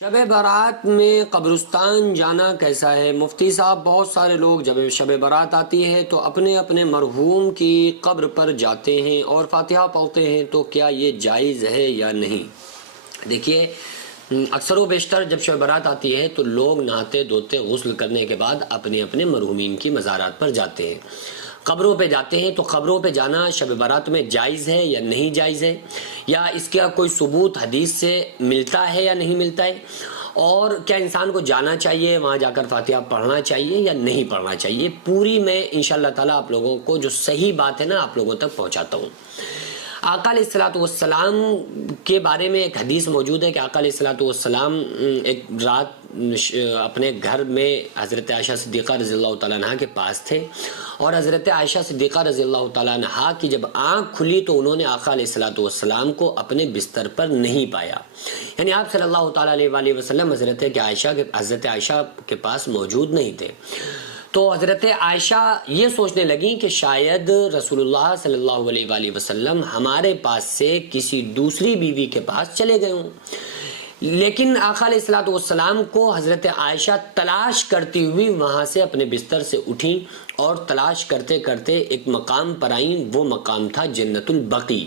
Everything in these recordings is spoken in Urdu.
شب برات میں قبرستان جانا کیسا ہے؟ مفتی صاحب، بہت سارے لوگ جب شب برات آتی ہے تو اپنے اپنے مرحوم کی قبر پر جاتے ہیں اور فاتحہ پڑھتے ہیں، تو کیا یہ جائز ہے یا نہیں؟ دیکھیے، اکثر و بیشتر جب شب برات آتی ہے تو لوگ نہاتے دھوتے غسل کرنے کے بعد اپنے اپنے مرحومین کی مزارات پر جاتے ہیں، قبروں پہ جاتے ہیں۔ تو قبروں پہ جانا شب برات میں جائز ہے یا نہیں جائز ہے، یا اس کا کوئی ثبوت حدیث سے ملتا ہے یا نہیں ملتا ہے، اور کیا انسان کو جانا چاہیے، وہاں جا کر فاتحہ پڑھنا چاہیے یا نہیں پڑھنا چاہیے، پوری میں انشاءاللہ تعالیٰ آپ لوگوں کو جو صحیح بات ہے نا آپ لوگوں تک پہنچاتا ہوں۔ آقا علیہ الصلوۃ والسلام کے بارے میں ایک حدیث موجود ہے کہ آقا علیہ الصلوۃ والسلام ایک رات اپنے گھر میں حضرت عائشہ صدیقہ رضی اللہ تعالیٰ عنہ کے پاس تھے، اور حضرت عائشہ صدیقہ رضی اللہ تعالیٰ عنہ کی جب آنکھ کھلی تو انہوں نے آقا علیہ الصلوۃ والسلام کو اپنے بستر پر نہیں پایا، یعنی آپ صلی اللہ تعالیٰ علیہ وآلہ وسلم حضرت عائشہ کے پاس موجود نہیں تھے۔ تو حضرت عائشہ یہ سوچنے لگیں کہ شاید رسول اللہ صلی اللہ علیہ وآلہ وسلم ہمارے پاس سے کسی دوسری بیوی کے پاس چلے گئے ہوں، لیکن آقا علیہ الصلوۃ والسلام کو حضرت عائشہ تلاش کرتی ہوئی وہاں سے اپنے بستر سے اٹھیں اور تلاش کرتے کرتے ایک مقام پر آئیں۔ وہ مقام تھا جنت البقیع،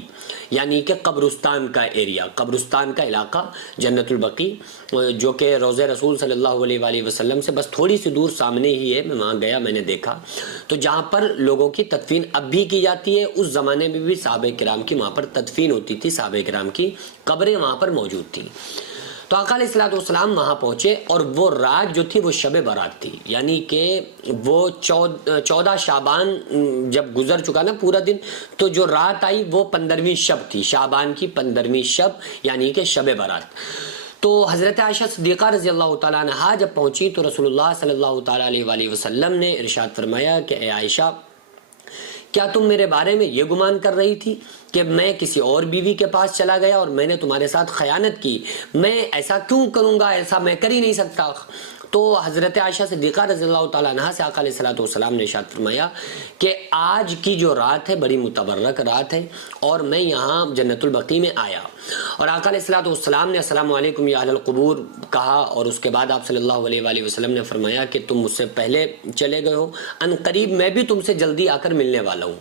یعنی کہ قبرستان کا ایریا، قبرستان کا علاقہ جنت البقیع، جو کہ روضہ رسول صلی اللہ علیہ وآلہ وسلم سے بس تھوڑی سی دور سامنے ہی ہے۔ میں وہاں گیا، میں نے دیکھا تو جہاں پر لوگوں کی تدفین اب بھی کی جاتی ہے، اس زمانے میں بھی صحابہ کرام کی وہاں پر تدفین ہوتی تھی، صحابہ کرام کی قبریں وہاں پر موجود تھیں۔ تو آقا علیہ الصلوۃ والسلام وہاں پہنچے، اور وہ رات جو تھی وہ شب برات تھی، یعنی کہ وہ 14 شعبان جب گزر چکا نا پورا دن، تو جو رات آئی وہ 15ویں شب تھی، شعبان کی 15ویں شب، یعنی کہ شب برات۔ تو حضرت عائشہ صدیقہ رضی اللہ تعالیٰ عنہا جب پہنچی تو رسول اللہ صلی اللہ تعالیٰ علیہ وآلہ وسلم نے ارشاد فرمایا کہ اے عائشہ، کیا تم میرے بارے میں یہ گمان کر رہی تھی کہ میں کسی اور بیوی کے پاس چلا گیا اور میں نے تمہارے ساتھ خیانت کی؟ میں ایسا کیوں کروں گا، ایسا میں کر ہی نہیں سکتا۔ تو حضرت عائشہ صدیقہ رضی اللہ تعالیٰ عنہ سے آقا علیہ الصلوۃ والسلام نے ارشاد فرمایا کہ آج کی جو رات ہے بڑی متبرک رات ہے، اور میں یہاں جنت البقیع میں آیا، اور آقا علیہ الصلوۃ والسلام نے السلام علیکم یا اہل القبور کہا، اور اس کے بعد آپ صلی اللہ علیہ وآلہ وسلم نے فرمایا کہ تم مجھ سے پہلے چلے گئے ہو، ان قریب میں بھی تم سے جلدی آ کر ملنے والا ہوں۔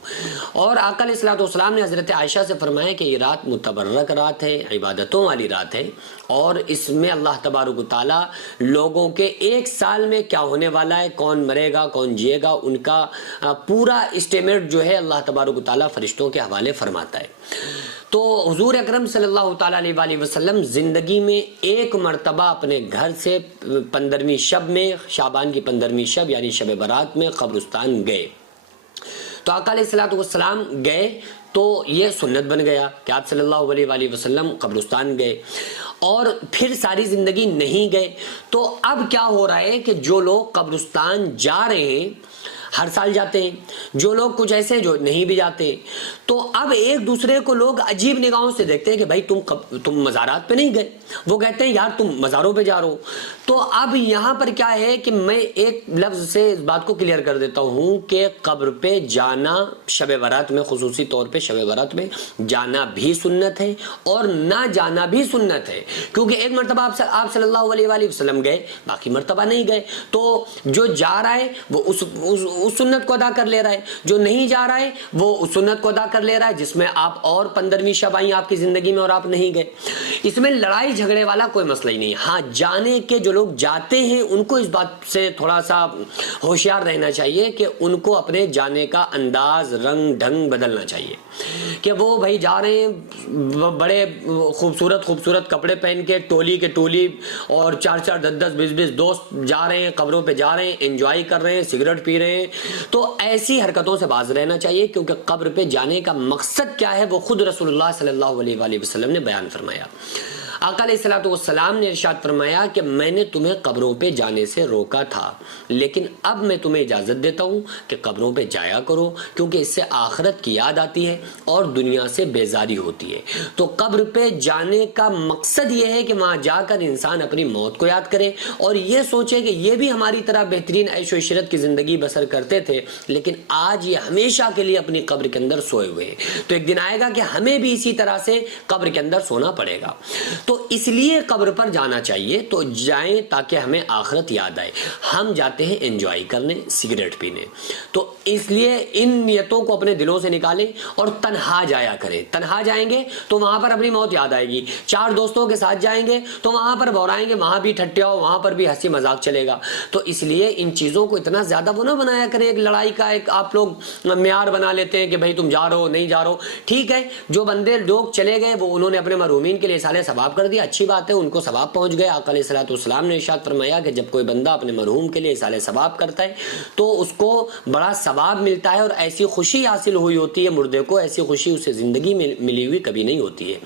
اور آقا علیہ الصلوۃ والسلام نے حضرت عائشہ سے فرمایا کہ یہ رات متبرک رات ہے، عبادتوں والی رات ہے، اور اس میں اللہ تبارک و تعالیٰ لوگوں کے ایک سال میں کیا ہونے والا ہے، کون مرے گا کون جیے گا، ان کا پورا اسٹیمیٹ جو ہے اللہ تبارک و تعالیٰ فرشتوں کے حوالے فرماتا ہے۔ تو حضور اکرم صلی اللہ تعالیٰ علیہ وآلہ وسلم زندگی میں ایک مرتبہ اپنے گھر سے 15ویں شب میں، شعبان کی 15ویں شب یعنی شب برات میں قبرستان گئے۔ تو آقا علیہ الصلوۃ والسلام گئے تو یہ سنت بن گیا کہ آپ صلی اللہ علیہ وآلہ وسلم قبرستان گئے، اور پھر ساری زندگی نہیں گئے۔ تو اب کیا ہو رہا ہے کہ جو لوگ قبرستان جا رہے ہیں، ہر سال جاتے ہیں، جو لوگ کچھ ایسے جو نہیں بھی جاتے، تو اب ایک دوسرے کو لوگ عجیب نگاہوں سے دیکھتے ہیں کہ بھائی تم مزارات پہ نہیں گئے، وہ کہتے ہیں یار تم مزاروں پہ جا رہے ہو۔ تو اب یہاں پر کیا ہے کہ میں ایک لفظ سے اس بات کو کلیئر کر دیتا ہوں کہ قبر پہ جانا شب برات میں، خصوصی طور پہ شب برات میں جانا بھی سنت ہے اور نہ جانا بھی سنت ہے، کیونکہ ایک مرتبہ آپ صلی اللہ علیہ وآلہ وسلم گئے، باقی مرتبہ نہیں گئے، تو جو جا رہا ہے وہ اس سنت کو ادا کر لے رہا ہے، جو نہیں جا رہا ہے وہ اس سنت کو ادا کر لے رہا ہے جس میں آپ اور 15ویں شب آئی آپ کی زندگی میں اور آپ نہیں گئے۔ اس میں لڑائی جھگڑے والا کوئی مسئلہ ہی نہیں۔ ہاں، جانے کے جو لوگ جاتے ہیں ان کو اس بات سے تھوڑا سا ہوشیار رہنا چاہیے کہ ان کو اپنے جانے کا انداز، رنگ ڈھنگ بدلنا چاہیے، کہ وہ بھائی جا رہے ہیں بڑے خوبصورت کپڑے پہن کے، ٹولی کے ٹولی، اور 4 10 20 دوست جا رہے ہیں، قبروں پہ جا رہے ہیں، انجوائے کر رہے ہیں، سگریٹ پی رہے ہیں، تو ایسی حرکتوں سے باز رہنا چاہیے، کیونکہ قبر پہ جانے کا مقصد کیا ہے وہ خود رسول اللہ صلی اللہ علیہ وآلہ وسلم نے بیان فرمایا۔ آقا علیہ الصلوۃ والسلام نے ارشاد فرمایا کہ میں نے تمہیں قبروں پہ جانے سے روکا تھا، لیکن اب میں تمہیں اجازت دیتا ہوں کہ قبروں پہ جایا کرو، کیونکہ اس سے آخرت کی یاد آتی ہے اور دنیا سے بیزاری ہوتی ہے۔ تو قبر پہ جانے کا مقصد یہ ہے کہ وہاں جا کر انسان اپنی موت کو یاد کرے اور یہ سوچے کہ یہ بھی ہماری طرح بہترین عیش و عشرت کی زندگی بسر کرتے تھے، لیکن آج یہ ہمیشہ کے لیے اپنی قبر کے اندر سوئے ہوئے ہیں، تو ایک دن آئے گا کہ ہمیں بھی اسی طرح سے قبر کے اندر سونا پڑے گا۔ تو اس لیے قبر پر جانا چاہیے، تو جائیں تاکہ ہمیں آخرت یاد آئے۔ ہم جاتے ہیں انجوائے کرنے، سگریٹ پینے، تو اس لیے ان نیتوں کو اپنے دلوں سے نکالیں اور تنہا جایا کریں۔ تنہا جائیں گے تو وہاں پر اپنی موت یاد آئے گی، چار دوستوں کے ساتھ جائیں گے تو وہاں پر بورائیں گے، وہاں بھی ٹھٹیا ہو، وہاں پر بھی ہنسی مذاق چلے گا۔ تو اس لیے ان چیزوں کو اتنا زیادہ وہ نہ بنایا کریں، ایک لڑائی کا ایک آپ لوگ معیار بنا لیتے ہیں کہ بھائی تم جا رہے ہو نہیں جا رہے ہو، ٹھیک ہے، جو بندے لوگ چلے گئے وہ انہوں نے اپنے مرحومین کے لیے اصالہ ثواب کر دیا، اچھی بات ہے، ان کو ثواب پہنچ گئے۔ آقا علیہ الصلوۃ والسلام نے ارشاد فرمایا کہ جب کوئی بندہ اپنے مرحوم کے لیے اصالہ ثواب کرتا ہے تو اس کو بڑا ثواب ملتا ہے، اور ایسی خوشی حاصل ہوئی ہوتی ہے مردے کو، ایسی خوشی اسے زندگی میں ملی ہوئی کبھی نہیں ہوتی ہے،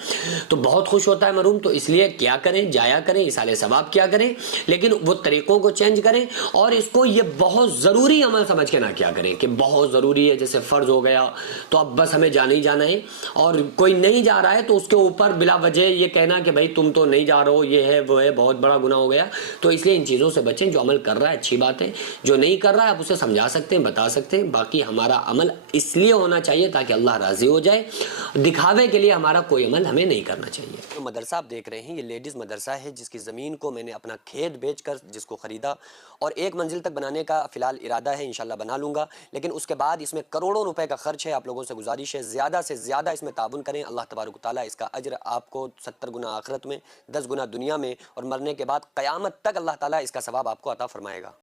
تو بہت خوش ہوتا ہے مرحوم۔ تو اس لیے کیا کریں، جایا کریں، اصالہ ثواب کیا کریں، لیکن وہ طریقوں کو چینج کریں، اور اس کو یہ بہت ضروری عمل سمجھ کے نہ کیا کریں کہ بہت ضروری ہے، جیسے فرض ہو گیا تو اب بس ہمیں جانا ہی جانا ہے، اور کوئی نہیں جا رہا ہے تو اس کے اوپر بلا وجہ یہ کہنا کہ بھائی تم تو نہیں جا رہے ہو، یہ ہے وہ ہے، بہت بڑا گناہ ہو گیا۔ تو اس لیے ان چیزوں سے بچیں، جو عمل کر رہا ہے اچھی بات ہے، جو نہیں کر رہا ہے آپ اسے سمجھا سکتے ہیں، بتا سکتے ہیں، باقی ہمارا عمل اس لیے ہونا چاہیے تاکہ اللہ راضی ہو جائے، دکھاوے کے لیے ہمارا کوئی عمل ہمیں نہیں کرنا چاہیے۔ جو مدرسہ آپ دیکھ رہے ہیں یہ لیڈیز مدرسہ ہے، جس کی زمین کو میں نے اپنا کھیت بیچ کر جس کو خریدا، اور ایک منزل تک بنانے کا فی الحال ارادہ ہے، انشاءاللہ بنا لوں گا، لیکن اس کے بعد اس میں کروڑوں روپے کا خرچ ہے۔ آپ لوگوں سے گزارش ہے زیادہ سے زیادہ اس میں تعاون کریں، اللہ تبارک و تعالیٰ اس کا اجر آپ کو 70 گنا آخرت میں، 10 گنا دنیا میں، اور مرنے کے بعد قیامت تک اللہ تعالیٰ اس کا ثواب آپ کو عطا فرمائے گا۔